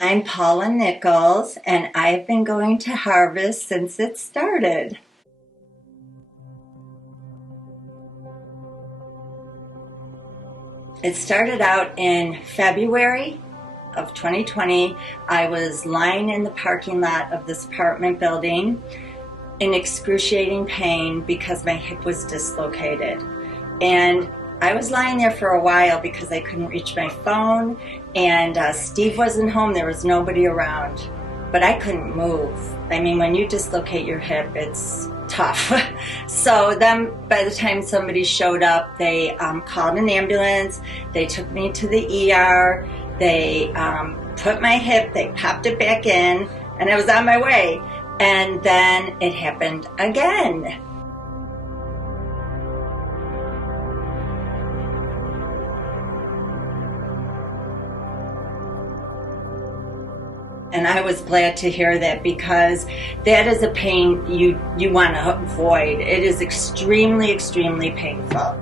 I'm Paula Nichols, and I've been going to Harvest since it started. It started out in February of 2020. I was lying in the parking lot of this apartment building in excruciating pain because my hip was dislocated. And I was lying there for a while because I couldn't reach my phone, and Steve wasn't home. There was nobody around, but I couldn't move. I mean, when you dislocate your hip, it's tough. So then by the time somebody showed up, they called an ambulance. They took me to the ER. They put my hip, they popped it back in, and I was on my way. And then it happened again. And I was glad to hear that, because that is a pain you want to avoid. It is extremely, extremely painful.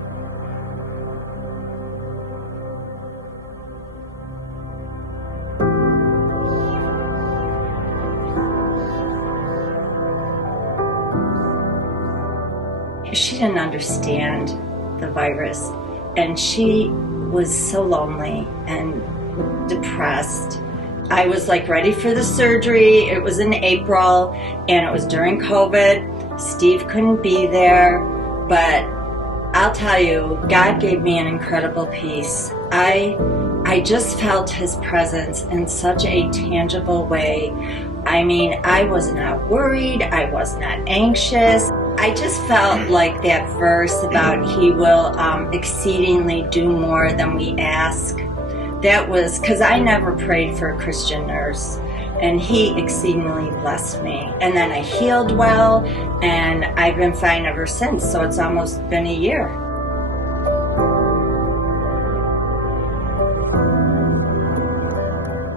She didn't understand the virus, and she was so lonely and depressed. I was like ready for the surgery. It was in April, and it was during COVID. Steve couldn't be there, but I'll tell you, God gave me an incredible peace. I just felt His presence in such a tangible way. I mean, I was not worried. I was not anxious. I just felt like that verse about He will exceedingly do more than we ask. That was because I never prayed for a Christian nurse, and He exceedingly blessed me. And then I healed well, and I've been fine ever since, so it's almost been a year.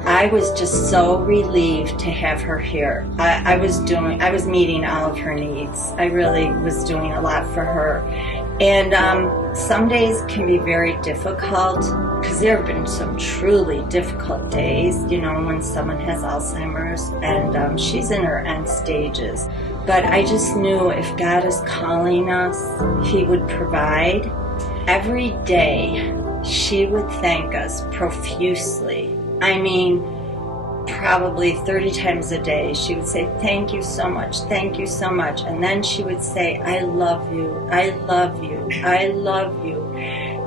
I was just so relieved to have her here. I was meeting all of her needs. I really was doing a lot for her. And some days can be very difficult, because there have been some truly difficult days, you know, when someone has Alzheimer's, and she's in her end stages. But I just knew if God is calling us, He would provide. Every day, she would thank us profusely. I mean, probably 30 times a day, she would say, "Thank you so much, thank you so much." And then she would say, "I love you, I love you, I love you."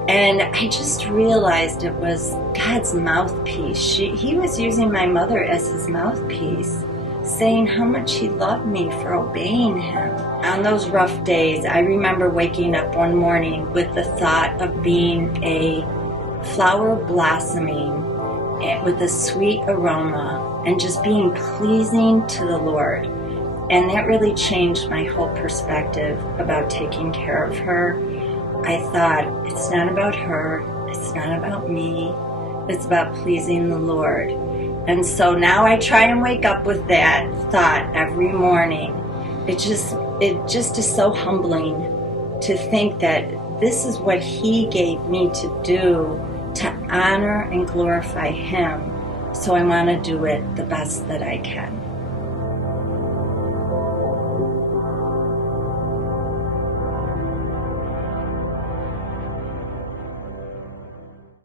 And I just realized it was God's mouthpiece. He was using my mother as His mouthpiece, saying how much He loved me for obeying Him. On those rough days, I remember waking up one morning with the thought of being a flower blossoming with a sweet aroma and just being pleasing to the Lord. And that really changed my whole perspective about taking care of her. I thought, it's not about her, it's not about me, it's about pleasing the Lord. And so now I try and wake up with that thought every morning. It just is so humbling to think that this is what He gave me to do, to honor and glorify Him. So I want to do it the best that I can.